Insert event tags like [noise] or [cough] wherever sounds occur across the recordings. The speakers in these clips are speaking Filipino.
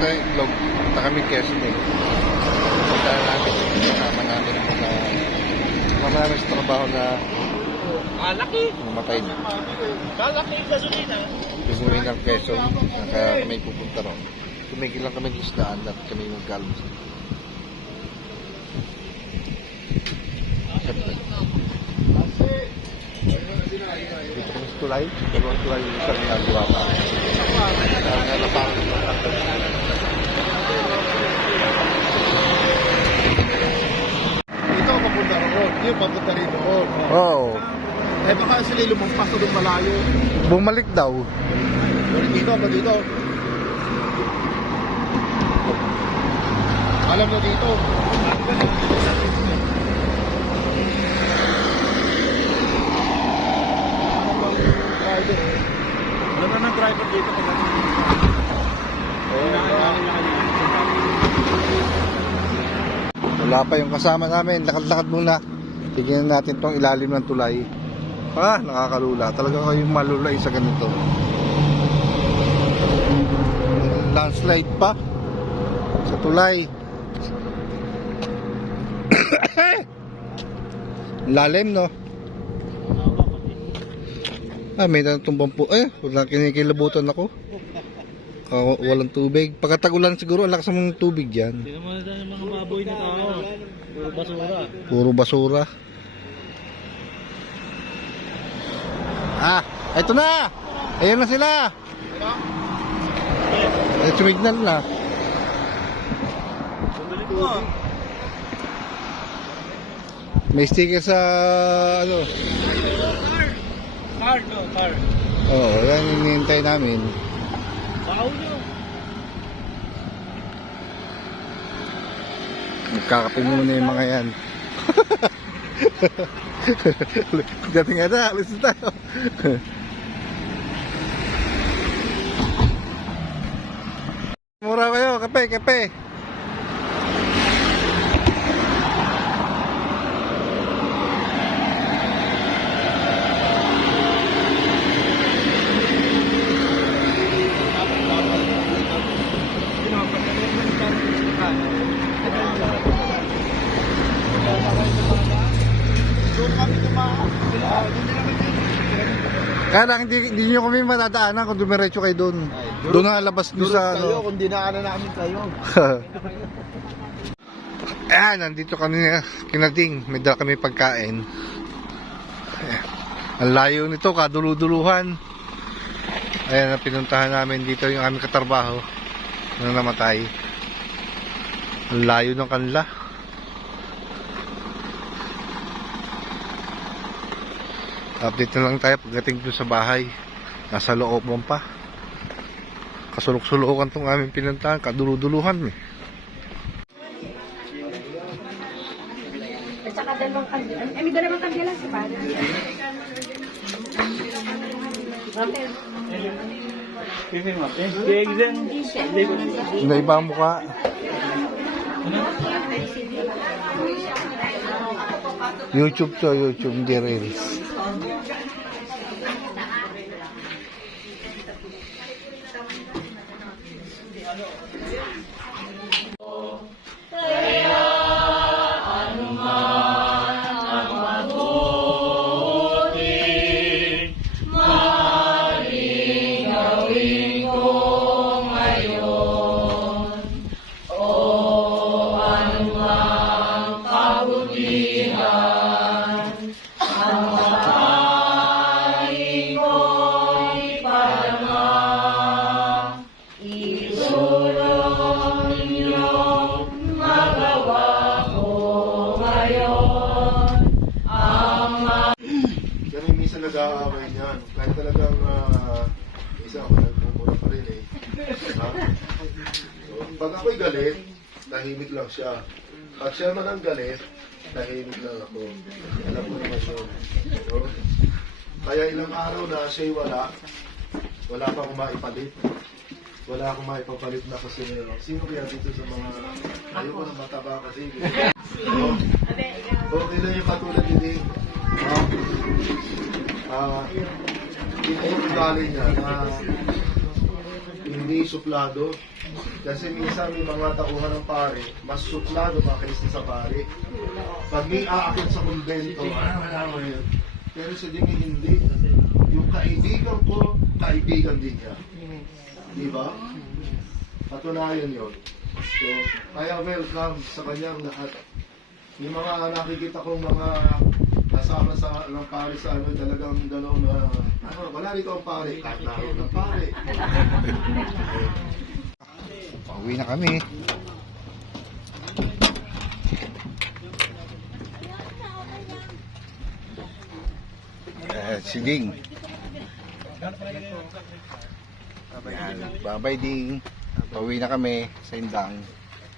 tayong vlog. Punta kami eh. Punta namin. Kasama namin mga marami sa trabaho na Ah, laki. namatay na. Kalaki gasolina. Umuwi ng Quezon. Kaya kami pupunta ron. Tumigil lang kami ng isdaan at kami magkalmas. Siyempre. Dito kami sa tulay. Dalawang tulay yung isang nagawa pa. Kaya napangin yung. Dito ako papunta roon. Yung papunta rin roon. Oo. Eh baka sila lumampas na doon malayo. Bumalik daw. Ulit dito, ba dito? Alam na dito. Alam na ng driver dito pag Wala pa yung kasama namin. Lakad-lakad muna. Tignan natin tong ilalim ng tulay. Ah, nakakalula. Talaga kayong malulay sa ganito. Landslide pa. Sa tulay. [coughs] Lalim, no? Ah, may natumbang po. Eh, wala kinikilabutan ako. Ah, walang tubig. Pagkatagulan siguro, ang lakas ng tubig yan. Hindi naman na yung mga baboy na tao. Puro basura. Puro basura. Ah, eto na! Ayan na sila! Eh, sumignal na. Mo. May sticker sa, ano, Car, no, car. oo, oh, yan hinihintay namin. Bahaw nyo. Magkakape muna yung mga yan. [laughs] Dating nga na, alis tayo. [laughs] Mura kayo, kape, kape. Doon kami tumaan. Kaya lang, hindi, hindi nyo kami matadaanan kung dumiretso kayo doon. Doon na labas nyo sa kayo ano. kung dinaanan namin kayo. Ayan, nandito kami na kinating. May dala kami pagkain. Ayan. Ang layo nito, kaduluduluhan. Ayan, pinuntahan namin dito yung aming katrabaho na namatay. Ang layo ng kanila. Update na lang tayo pagdating dun sa bahay. Nasa looban pa. Kasulok-sulukan tong aming pinuntahan. Kaduluduluhan eh. At saka dalawang kandila. May dalawang kandila si Padre. Na iba ang mukha. YouTube to, YouTube, hindi Reels. 嗯 [laughs] nag-aaway niyan. Kahit talagang uh, isa ako nagmumura pa rin eh. Ha? So, pag ako'y galit, tahimik lang siya. Pag siya man ang galit, tahimik lang ako. Alam mo naman yun. So, kaya ilang araw na siya'y wala, wala pa akong maipalit. Wala akong maipapalit na kasi uh, sino kaya dito sa mga ayoko na mataba kasi. [laughs] So, okay lang yung katulad ni Ding. Yun yung ugali niya na hindi suplado. Kasi minsan may mga tauhan ng pare, mas suplado pa kaysa sa pare. Pag may aakit sa kumbento, ah, wala mo yun. Pero sa Jimmy hindi. Yung kaibigan ko, kaibigan din niya. Di ba? Patunayan yun. So, kaya welcome sa kanyang lahat. Yung mga nakikita kong mga kasama sa ng pare sa ano, talagang gano'n na, ano, wala rito ang pare, kahit naroon ng pare. Pauwi na kami. Eh, si Ding. Yan, babay Ding. Pauwi na kami sa Indang.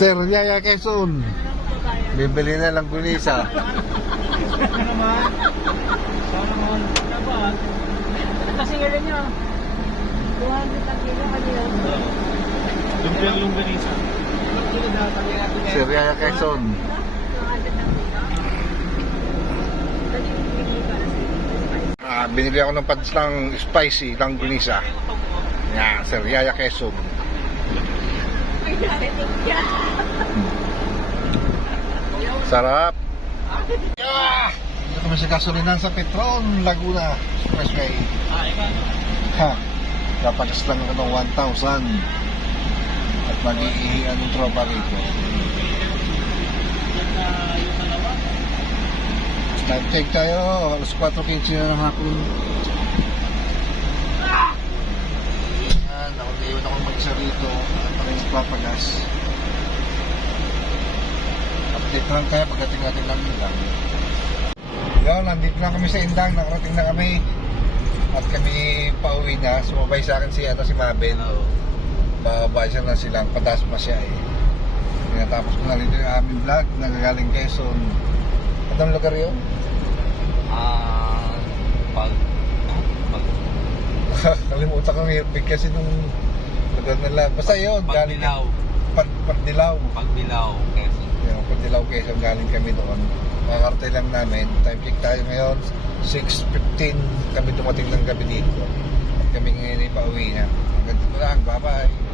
Sir Yaya Quezon. Bibili na lang. Dapat. Kasi nga rin nyo. 200 ang kilo kanina. Lumpiang longganisa. Sir Yaya Quezon. 200 ang kilo. Dali yung bigay para sa inyo. Ah, binili ako ng pads ng spicy, ng gulisa. Yan, Sir Yaya Quezon. Sarap. Yeah! Dito kami sa gasolinan sa Petron, Laguna Expressway. Ah. Ha, kapagas lang ako ng 1,000. At mag-iihian yung tropa rito. Time check tayo, alas 4.15 na ng hapon. Yan, ako naiwan ako mag-isa rito. At ako yung papagas. Update lang tayo pagdating natin ng Indang. Yun, nandito na kami sa Indang, nakarating na kami. At kami pauwi na, sumabay sa akin si, ano, si Mabel. Bababa siya na silang padasma siya eh. Tinatapos ko na rito yung aming vlog, nagagaling Quezon. At ang lugar yun? Ah, pag... [laughs] Pag... Kalimutan ko big kasi nung lugar nila. Basta yun, galing Pagdilaw. Pag, Pagdilaw. Pagdilaw. Quezon. Yung Pagdilaw Quezon, galing kami doon. Makakarte lang namin. Time check tayo ngayon. 6.15 kami dumating ng gabi dito. At kami ngayon ay pauwi na. Hanggang dito lang. Bye-bye.